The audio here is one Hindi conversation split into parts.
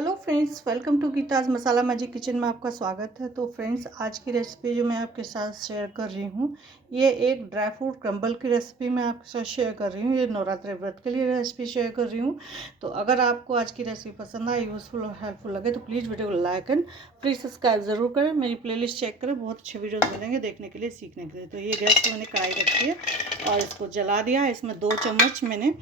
Hello friends, welcome to Geeta's masala magic kitchen में आपका स्वागत है। तो फ्रेंड्स, आज की रेसिपी जो मैं आपके साथ शेयर कर रही हूँ, ये एक ड्राई फ्रूट क्रम्बल की रेसिपी मैं आपके साथ शेयर कर रही हूँ। ये नवरात्रि व्रत के लिए रेसिपी शेयर कर रही हूँ। तो अगर आपको आज की रेसिपी पसंद आए, यूज़फुल और हेल्पफुल लगे तो प्लीज़ वीडियो को लाइक एंड प्लीज़ सब्सक्राइब ज़रूर करें। मेरी प्लेलिस्ट चेक करें, बहुत अच्छे वीडियोज़ मिलेंगे देखने के लिए, सीखने के लिए। तो ये गैस पर मैंने कढ़ाई रखी है और इसको जला दिया। इसमें 2 चम्मच मैंने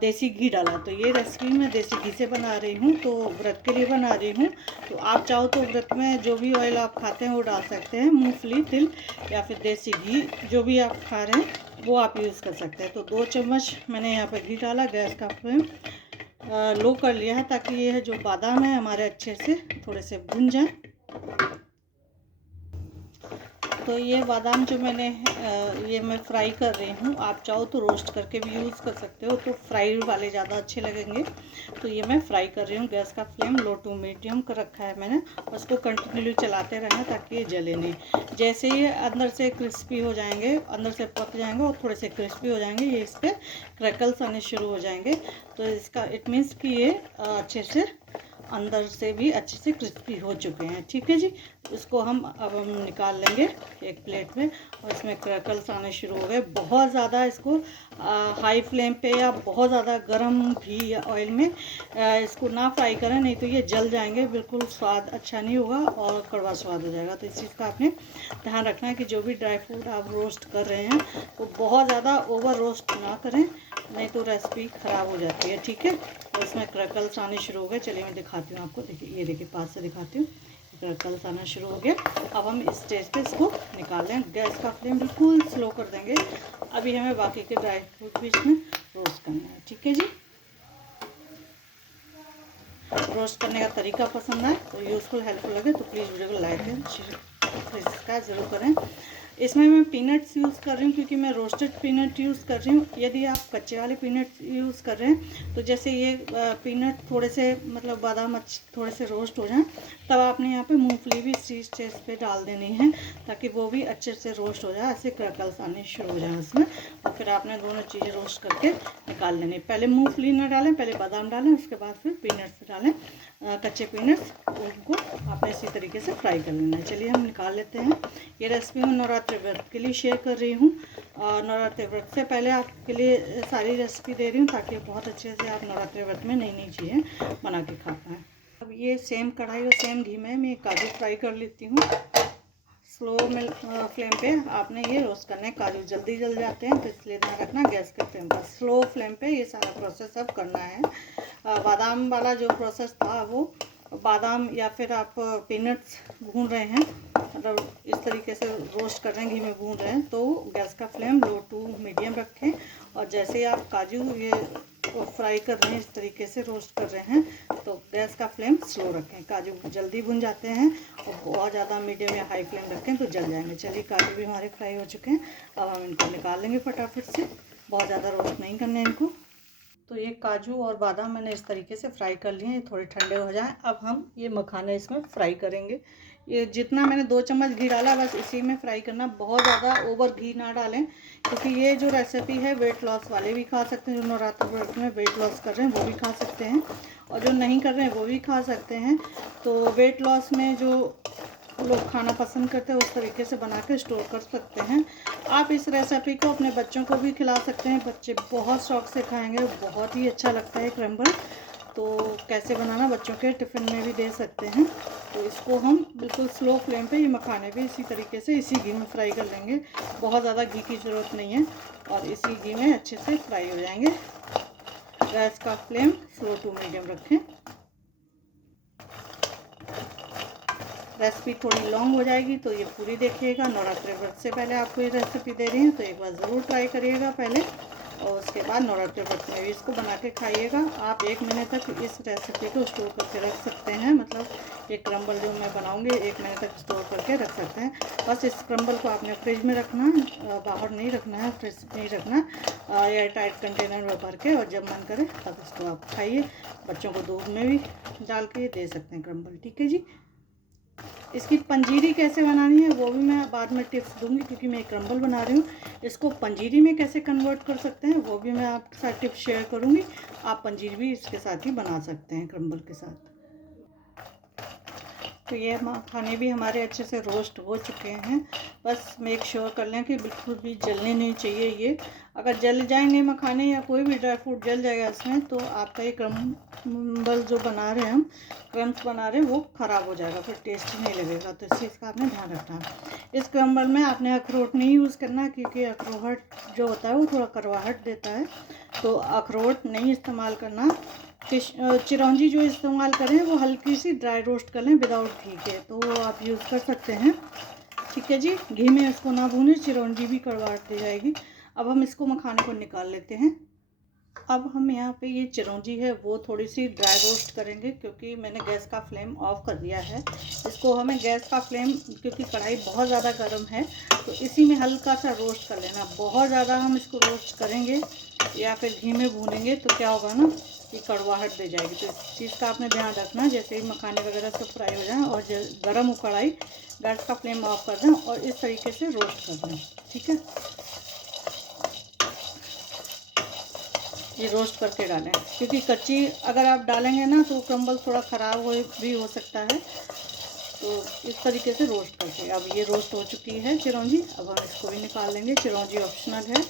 देसी घी डाला। तो ये रेसिपी मैं देसी घी से बना रही हूँ, तो व्रत के लिए बना रही हूँ। तो आप चाहो तो व्रत में जो भी ऑयल आप खाते हैं वो डाल सकते हैं, मूंगफली, तिल या फिर देसी घी, जो भी आप खा रहे हैं वो आप यूज़ कर सकते हैं। तो 2 चम्मच मैंने यहाँ पर घी डाला। गैस का फ्लेम लो कर लिया है ताकि ये जो बादाम है हमारे अच्छे से थोड़े से भुन जाए। तो ये बादाम जो मैंने ये मैं फ्राई कर रही हूँ। आप चाहो तो रोस्ट करके भी यूज़ कर सकते हो, तो फ्राई वाले ज़्यादा अच्छे लगेंगे। तो ये मैं फ्राई कर रही हूँ। गैस का फ्लेम लो टू मीडियम कर रखा है मैंने। उसको कंटिन्यूली चलाते रहना ताकि ये जले नहीं। जैसे ये अंदर से क्रिस्पी हो जाएंगे, अंदर से पक जाएंगे और थोड़े से क्रिस्पी हो जाएंगे, ये इस पर क्रैकल्स आने शुरू हो जाएंगे। तो इसका इट मीन्स कि ये अच्छे से अंदर से भी अच्छे से क्रिस्पी हो चुके हैं। ठीक है जी। इसको अब हम निकाल लेंगे एक प्लेट में। और इसमें क्रैकल्स आने शुरू हो गए। बहुत ज़्यादा इसको हाई फ्लेम पे या बहुत ज़्यादा गर्म घी या ऑयल में इसको ना फ्राई करें, नहीं तो ये जल जाएंगे, बिल्कुल स्वाद अच्छा नहीं होगा और कड़वा स्वाद हो जाएगा। तो इस चीज़ का आपने ध्यान रखना है कि जो भी ड्राई फ्रूट आप रोस्ट कर रहे हैं वो बहुत ज़्यादा ओवर रोस्ट ना करें, नहीं तो रेसिपी ख़राब हो जाती है। ठीक है। और इसमें क्रैकल्स आने शुरू हो गए। चलिए मैं दिखाती हूँ आपको। देखिए, ये देखिए, पास से दिखाती हूँ। क्रैकल्स आना शुरू हो गया। अब हम इस स्टेज पे इसको निकाल लें। गैस का फ्लेम बिल्कुल स्लो कर देंगे। अभी हमें बाकी के ड्राई फ्रूट भी इसमें रोस्ट करना है। ठीक है जी। रोस्ट करने का तरीका पसंद आए तो यूज़फुल हेल्पफुल लगे तो प्लीज़ वीडियो को लाइक एंड सब्सक्राइब ज़रूर करें। इसमें मैं पीनट्स यूज़ कर रही हूँ क्योंकि मैं रोस्टेड पीनट यूज़ कर रही हूँ। यदि आप कच्चे वाले पीनट यूज़ कर रहे हैं तो जैसे ये पीनट थोड़े से मतलब बादाम थोड़े से रोस्ट हो जाएं, तब आपने यहाँ पे मूंगफली भी इसी स्टेज पे डाल देनी है ताकि वो भी अच्छे से रोस्ट हो जाए, ऐसे क्रैकल्स आने शुरू हो जाए उसमें। और फिर आपने दोनों चीज़ें रोस्ट करके निकाल लेनी। पहले मूंगफली ना डालें, पहले बादाम डालें, उसके बाद फिर पीनट्स डालें, कच्चे पीनट्स, उनको आपने इसी तरीके से फ्राई कर लेना है। चलिए हम निकाल लेते हैं। ये रेसिपी मैं नवरात्रि व्रत के लिए शेयर कर रही हूँ। नवरात्रि व्रत से पहले आपके लिए सारी रेसिपी दे रही हूँ ताकि बहुत अच्छे से आप नवरात्रि व्रत में नई नई चीज़ें बना के खा पाएँ। अब ये सेम कढ़ाई और सेम घी में मैं काजू फ्राई कर लेती हूँ। स्लो में फ्लेम पे आपने ये रोस्ट करना है। काजू जल्दी जल जाते हैं, तो इसलिए ध्यान रखना गैस के फ्लेम पर स्लो फ्लेम पे ये सारा प्रोसेस अब करना है। बादाम वाला जो प्रोसेस था, वो बादाम या फिर आप पीनट्स भून रहे हैं, मतलब इस तरीके से रोस्ट कर रहे हैं, घी में भून रहे हैं, तो गैस का फ्लेम लो टू मीडियम रखें। और जैसे ही आप काजू ये फ्राई कर रहे हैं, इस तरीके से रोस्ट कर रहे हैं, तो गैस का फ्लेम स्लो रखें। काजू जल्दी भुन जाते हैं और बहुत ज़्यादा मीडियम या हाई फ्लेम रखें तो जल जाएंगे। चलिए, काजू भी हमारे फ्राई हो चुके हैं। अब हम इनको निकाल लेंगे फटाफट से। बहुत ज़्यादा रोस्ट नहीं करना है इनको। तो ये काजू और बादाम मैंने इस तरीके से फ्राई कर लिए हैं, थोड़े ठंडे हो जाएं। अब हम ये मखाने इसमें फ्राई करेंगे। ये जितना मैंने 2 चम्मच घी डाला, बस इसी में फ्राई करना। बहुत ज़्यादा ओवर घी ना डालें क्योंकि ये जो रेसिपी है वेट लॉस वाले भी खा सकते हैं। जो नवरात्र व्रत में वेट लॉस कर रहे हैं वो भी खा सकते हैं, और जो नहीं कर रहे हैं वो भी खा सकते हैं। तो वेट लॉस में जो लोग खाना पसंद करते हैं उस तरीके से बना के स्टोर कर सकते हैं। आप इस रेसिपी को अपने बच्चों को भी खिला सकते हैं। बच्चे बहुत शौक से खाएंगे, बहुत ही अच्छा लगता है क्रम्बल। तो कैसे बनाना, बच्चों के टिफ़िन में भी दे सकते हैं। तो इसको हम बिल्कुल स्लो फ्लेम पे, ये मखाने भी इसी तरीके से इसी घी में फ्राई कर लेंगे। बहुत ज़्यादा घी की ज़रूरत नहीं है और इसी घी में अच्छे से फ्राई हो जाएंगे। गैस का फ्लेम स्लो टू मीडियम रखें। रेसिपी थोड़ी लॉन्ग हो जाएगी तो ये पूरी देखिएगा। नवरात्रि व्रत से पहले आपको ये रेसिपी दे रही हूँ, तो एक बार ज़रूर ट्राई करिएगा पहले, और उसके बाद नवरात्रि व्रत में भी इसको बना के खाइएगा। आप 1 महीने तक इस रेसिपी को स्टोर करके रख सकते हैं। मतलब ये क्रम्बल जो मैं बनाऊंगी 1 महीने तक स्टोर करके रख सकते हैं। बस इस क्रम्बल को आपने फ्रिज में रखना है, बाहर नहीं रखना है, फ्रिज नहीं रखना, एयर टाइट कंटेनर में भर के, और जब मन करे तब इसको आप खाइए। बच्चों को दूध में भी डाल के दे सकते हैं क्रम्बल। ठीक है जी। इसकी पंजीरी कैसे बनानी है वो भी मैं बाद में टिप्स दूंगी, क्योंकि मैं एक क्रम्बल बना रही हूँ। इसको पंजीरी में कैसे कन्वर्ट कर सकते हैं वो भी मैं आपके साथ टिप्स शेयर करूँगी। आप पंजीरी भी इसके साथ ही बना सकते हैं, क्रम्बल के साथ। तो ये मखाने भी हमारे अच्छे से रोस्ट हो चुके हैं। बस मेक श्योर कर लें कि बिल्कुल भी जलने नहीं चाहिए ये। अगर जल जाएंगे मखाने या कोई भी ड्राई फ्रूट जल जाएगा इसमें, तो आपका ये क्रम्बल जो बना रहे हैं हम, क्रम्स बना रहे हैं, वो ख़राब हो जाएगा, फिर टेस्ट नहीं लगेगा। तो इस चीज़ का आपने ध्यान रखना है। इस क्रम्बल में आपने अखरोट नहीं यूज़ करना, क्योंकि अखरोट जो होता है वो थोड़ा कड़वाहट देता है, तो अखरोट नहीं इस्तेमाल करना। चिरौंजी जो इस्तेमाल करें वो हल्की सी ड्राई रोस्ट कर लें विदाउट घी के, तो वो आप यूज़ कर सकते हैं। ठीक है जी, घी में इसको ना भूनें, चिरौंजी भी कड़वाहट दे जाएगी। अब हम इसको मखाने को निकाल लेते हैं। अब हम यहाँ पे ये चिरौंजी है वो थोड़ी सी ड्राई रोस्ट करेंगे, क्योंकि मैंने गैस का फ्लेम ऑफ कर दिया है। इसको हमें गैस का फ्लेम, क्योंकि कढ़ाई बहुत ज़्यादा गर्म है, तो इसी में हल्का सा रोस्ट कर लेना। बहुत ज़्यादा हम इसको रोस्ट करेंगे या फिर घी में भूनेंगे तो क्या होगा ना, कि कड़वाहट दे जाएगी। तो इस चीज़ का आपने ध्यान रखना। जैसे ही मखाने वगैरह सब फ्राई हो जाएं और गर्म हो कढ़ाई, गैस का फ्लेम ऑफ कर दें और इस तरीके से रोस्ट कर दें। ठीक है, ये रोस्ट करके डालें, क्योंकि कच्ची अगर आप डालेंगे ना तो क्रम्बल थोड़ा ख़राब भी हो सकता है। तो इस तरीके से रोस्ट करके, अब ये रोस्ट हो चुकी है चिरौंजी। अब हम इसको भी निकाल लेंगे। चिरौंजी ऑप्शनल है,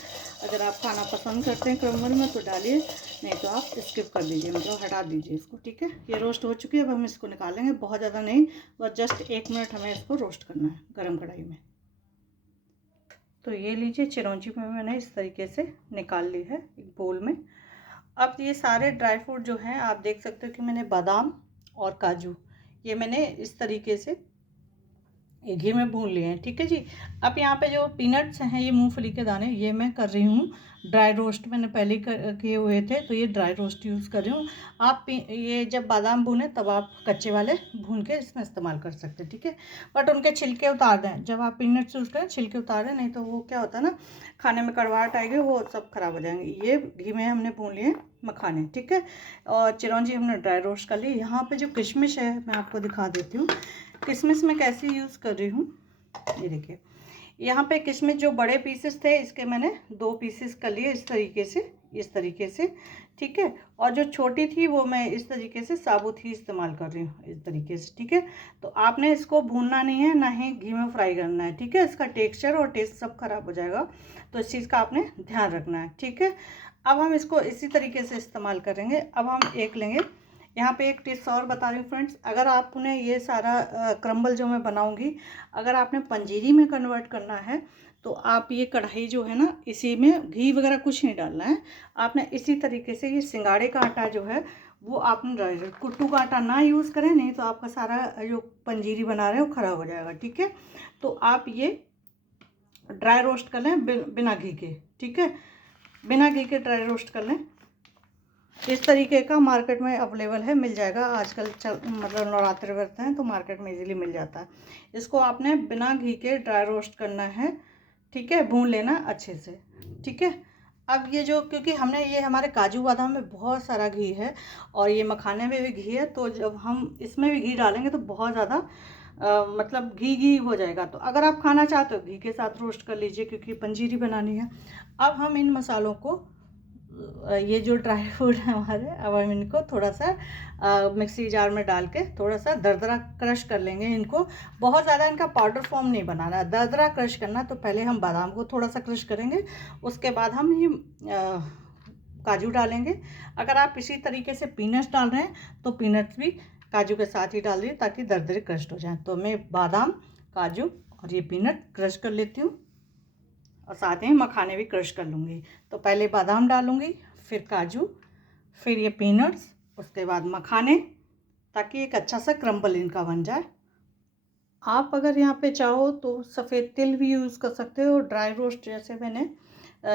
अगर आप खाना पसंद करते हैं क्रम्बल में तो डालिए, नहीं तो आप स्किप कर दीजिए, मतलब हटा दीजिए इसको। ठीक है, ये रोस्ट हो चुकी है। अब हम इसको निकालेंगे, बहुत ज़्यादा नहीं, बस जस्ट 1 मिनट हमें इसको रोस्ट करना है गर्म कढ़ाई में। तो ये लीजिए, चिरौंजी में मैंने इस तरीके से निकाल ली है एक बोल में। अब ये सारे ड्राई फ्रूट जो हैं, आप देख सकते हो कि मैंने बादाम और काजू, ये मैंने इस तरीके से घी में भून लिए हैं। ठीक है जी। अब यहाँ पे जो पीनट्स हैं, ये मूंगफली के दाने, ये मैं कर रही हूँ ड्राई रोस्ट। मैंने पहले किए हुए थे, तो ये ड्राई रोस्ट यूज़ कर रही हूँ। आप ये जब बादाम भूने तब आप कच्चे वाले भून के इसमें इस्तेमाल कर सकते हैं। ठीक है, बट उनके छिलके उतार दें जब आप पीनट्स यूज़ करें, छिलके उतार दें, नहीं तो वो क्या होता है ना, खाने में कड़वाहट आएगी, वो सब खराब हो जाएंगे। ये घी में हमने भून लिए मखाने। ठीक है, और चिरौंजी हमने ड्राई रोस्ट कर ली। यहाँ पर जो किशमिश है मैं आपको दिखा देती हूँ किशमिश मैं कैसे यूज़ कर रही हूँ। ये देखिए, यहाँ पे किशमिश जो बड़े पीसेस थे, इसके मैंने 2 पीसेस कर लिए इस तरीके से। ठीक है, और जो छोटी थी वो मैं इस तरीके से साबुत ही इस्तेमाल कर रही हूँ, इस तरीके से। ठीक है, तो आपने इसको भूनना नहीं है, ना ही घी में फ्राई करना है। ठीक है, इसका टेक्सचर और टेस्ट सब खराब हो जाएगा, तो इस चीज़ का आपने ध्यान रखना है। ठीक है, अब हम इसको इसी तरीके से इस्तेमाल करेंगे। अब हम एक लेंगे, यहाँ पे एक टिप्स और बता रही हूँ फ्रेंड्स, अगर आपने ये सारा क्रम्बल जो मैं बनाऊँगी, अगर आपने पंजीरी में कन्वर्ट करना है, तो आप ये कढ़ाई जो है ना, इसी में घी वगैरह कुछ नहीं डालना है। आपने इसी तरीके से, ये सिंगाड़े का आटा जो है वो आपने कुट्टू का आटा ना यूज़ करें, नहीं तो आपका सारा जो पंजीरी बना रहे हैं वो ख़राब हो जाएगा। ठीक है, तो आप ये ड्राई रोस्ट कर लें बिना घी के। ठीक है, बिना घी के ड्राई रोस्ट कर लें। इस तरीके का मार्केट में अवेलेबल है, मिल जाएगा आजकल। मतलब नवरात्रि व्रत हैं तो मार्केट में इजीली मिल जाता है। इसको आपने बिना घी के ड्राई रोस्ट करना है। ठीक है, भून लेना अच्छे से। ठीक है, अब ये जो, क्योंकि हमने ये हमारे काजू बादाम में बहुत सारा घी है और ये मखाने में भी घी है, तो जब हम इसमें भी घी डालेंगे तो बहुत ज़्यादा मतलब घी हो जाएगा। तो अगर आप खाना चाहते हो घी के साथ रोस्ट कर लीजिए, क्योंकि पंजीरी बनानी है। अब हम इन मसालों को, ये जो ड्राई फ्रूट है हमारे, अब हम इनको थोड़ा सा मिक्सी जार में डाल के थोड़ा सा दरदरा क्रश कर लेंगे। इनको बहुत ज़्यादा इनका पाउडर फॉर्म नहीं बनाना है, दरदरा क्रश करना। तो पहले हम बादाम को थोड़ा सा क्रश करेंगे, उसके बाद हम ये काजू डालेंगे। अगर आप इसी तरीके से पीनट्स डाल रहे हैं तो पीनट्स भी काजू के साथ ही डाल दिए, ताकि दरदरे क्रश हो जाएँ। तो मैं बादाम, काजू और ये पीनट क्रश कर लेती हूँ, और साथ में मखाने भी क्रश कर लूँगी। तो पहले बादाम डालूँगी, फिर काजू, फिर ये पीनट्स, उसके बाद मखाने, ताकि एक अच्छा सा क्रम्बल इनका बन जाए। आप अगर यहाँ पे चाहो तो सफ़ेद तिल भी यूज़ कर सकते हो ड्राई रोस्ट। जैसे मैंने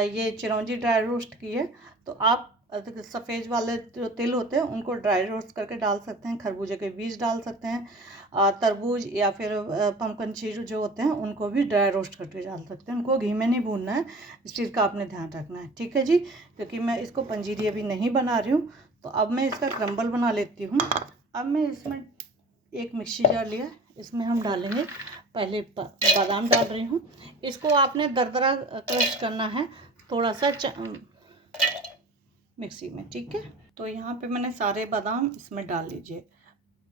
ये चिरौंजी ड्राई रोस्ट की है, तो आप सफ़ेद वाले जो तिल होते हैं उनको ड्राई रोस्ट करके डाल सकते हैं। खरबूजे के बीज डाल सकते हैं, तरबूज या फिर पम्पकिन सीड जो होते हैं उनको भी ड्राई रोस्ट करके डाल सकते हैं। उनको घी में नहीं भूनना है, इस चीज़ का आपने ध्यान रखना है। ठीक है जी, क्योंकि मैं इसको पंजीरी अभी नहीं बना रही हूँ, तो अब मैं इसका क्रम्बल बना लेती हूँ। अब मैं इसमें एक मिक्सी जार लिया, इसमें हम डालेंगे, पहले बादाम डाल रही हूँ। इसको आपने दरदरा क्रश करना है थोड़ा सा मिक्सी में। ठीक है, तो यहाँ पे मैंने सारे बादाम इसमें डाल लीजिए।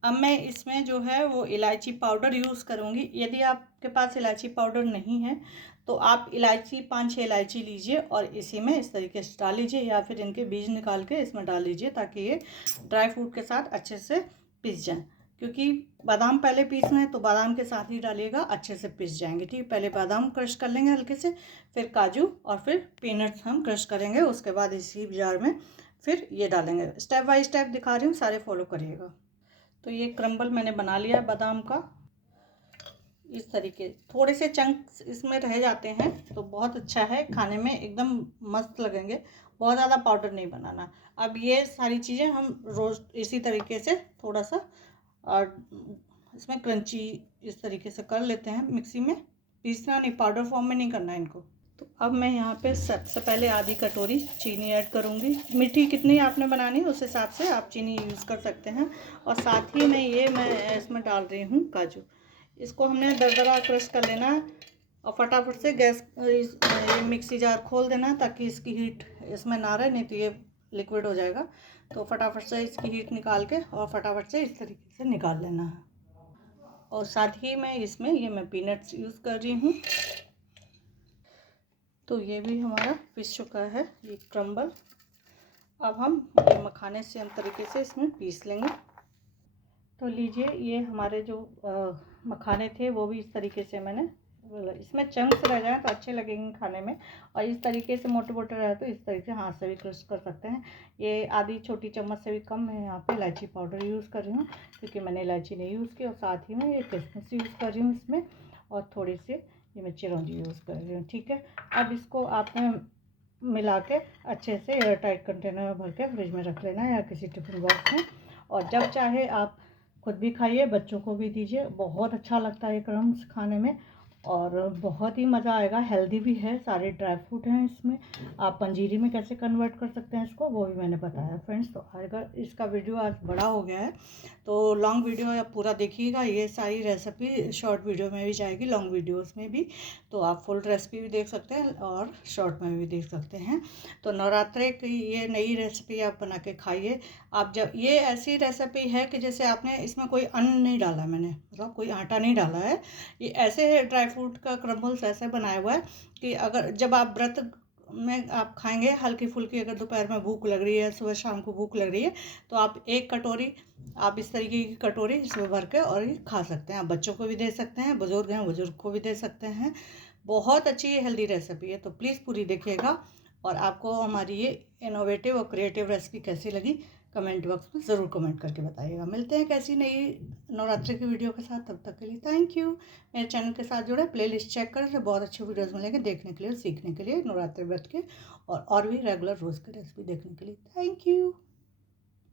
अब मैं इसमें जो है वो इलायची पाउडर यूज़ करूँगी। यदि आपके पास इलायची पाउडर नहीं है तो आप इलायची 5-6 इलायची लीजिए और इसी में इस तरीके से डाल लीजिए, या फिर इनके बीज निकाल के इसमें डाल लीजिए ताकि ये ड्राई फ्रूट के साथ अच्छे से पिस जाएँ। क्योंकि बादाम पहले पीसना है तो बादाम के साथ ही डालिएगा, अच्छे से पिस जाएंगे। ठीक है, पहले बादाम क्रश कर लेंगे हल्के से, फिर काजू और फिर पीनट्स हम क्रश करेंगे। उसके बाद इसी जार में फिर ये डालेंगे। स्टेप बाय स्टेप दिखा रही हूँ, सारे फॉलो करिएगा। तो ये क्रम्बल मैंने बना लिया है बादाम का। इस तरीके थोड़े से चंक्स इसमें रह जाते हैं तो बहुत अच्छा है, खाने में एकदम मस्त लगेंगे। बहुत ज़्यादा पाउडर नहीं बनाना। अब ये सारी चीज़ें हम रोस्ट इसी तरीके से थोड़ा सा और इसमें क्रंची इस तरीके से कर लेते हैं। मिक्सी में पीसना नहीं, पाउडर फॉर्म में नहीं करना है इनको। तो अब मैं यहाँ पे सबसे पहले आधी कटोरी चीनी ऐड करूँगी। मीठी कितनी आपने बनानी है उस हिसाब से आप चीनी यूज़ कर सकते हैं। और साथ ही में मैं इसमें डाल रही हूँ काजू। इसको हमने दरदरा क्रश कर लेना है और फटाफट से गैस ये मिक्सी जार खोल देना है ताकि इसकी हीट इसमें ना रहे, नहीं तो ये लिक्विड हो जाएगा। तो फटाफट से इसकी हीट निकाल के और फटाफट से इस तरीके से निकाल लेना है। और साथ ही में इसमें मैं पीनट्स यूज़ कर रही हूँ। तो ये भी हमारा पिस चुका है ये क्रम्बल। अब हम ये मखाने से हम तरीके से इसमें पीस लेंगे। तो लीजिए, ये हमारे जो मखाने थे वो भी इस तरीके से मैंने, इसमें चंक्स रह जाए तो अच्छे लगेंगे खाने में, और इस तरीके से मोटे मोटे रहे तो इस तरीके से हाथ से भी क्रश कर सकते हैं। ये आधी छोटी चम्मच से भी कम मैं यहाँ पे इलायची पाउडर यूज़ कर रही हूँ, क्योंकि मैंने इलायची नहीं यूज़ की। और साथ ही में ये किशमिश यूज़ कर रही हूँ इसमें, और थोड़ी सी ये मैं चिरौंजी यूज़ कर रही हूँ। ठीक है, अब इसको आपने मिला के अच्छे से एयर टाइट कंटेनर में भर के फ्रिज में रख लेना है या किसी टिफिन बॉक्स में। और जब चाहे आप खुद भी खाइए, बच्चों को भी दीजिए। बहुत अच्छा लगता है ये क्रम्स खाने में और बहुत ही मज़ा आएगा। हेल्दी भी है, सारे ड्राई फ्रूट हैं इसमें। आप पंजीरी में कैसे कन्वर्ट कर सकते हैं इसको, वो भी मैंने बताया फ्रेंड्स। तो अगर इसका वीडियो आज बड़ा हो गया है तो लॉन्ग वीडियो आप पूरा देखिएगा। ये सारी रेसिपी शॉर्ट वीडियो में भी जाएगी, लॉन्ग वीडियोस में भी। तो आप फुल रेसिपी भी देख सकते हैं और शॉर्ट में भी देख सकते हैं। तो नवरात्रे की ये नई रेसिपी आप बना के खाइए। आप जब ये ऐसी रेसिपी है कि जैसे आपने इसमें कोई अन्न नहीं डाला, मैंने मतलब कोई आटा नहीं डाला है। ये ऐसे ड्राई फ्रूट का क्रम्बल्स ऐसे बनाया हुआ है कि अगर जब आप व्रत में आप खाएंगे हल्की फुल्की, अगर दोपहर में भूख लग रही है, सुबह शाम को भूख लग रही है, तो आप एक कटोरी, आप इस तरीके की कटोरी इसमें भर के और ये खा सकते हैं। आप बच्चों को भी दे सकते हैं, बुजुर्ग हैं बुजुर्ग को भी दे सकते हैं। बहुत अच्छी हेल्दी रेसिपी है, तो प्लीज़ पूरी देखिएगा। और आपको हमारी ये इनोवेटिव और क्रिएटिव रेसिपी कैसी लगी कमेंट बॉक्स में ज़रूर कमेंट करके बताइएगा। मिलते हैं कैसी नई नवरात्रि की वीडियो के साथ, तब तक के लिए थैंक यू। मेरे चैनल के साथ जुड़े, प्लेलिस्ट चेक करें, बहुत अच्छे वीडियोस मिलेंगे देखने के लिए, सीखने के लिए, नवरात्रि व्रत के और भी रेगुलर रोज़ की रेसिपी देखने के लिए। Thank you.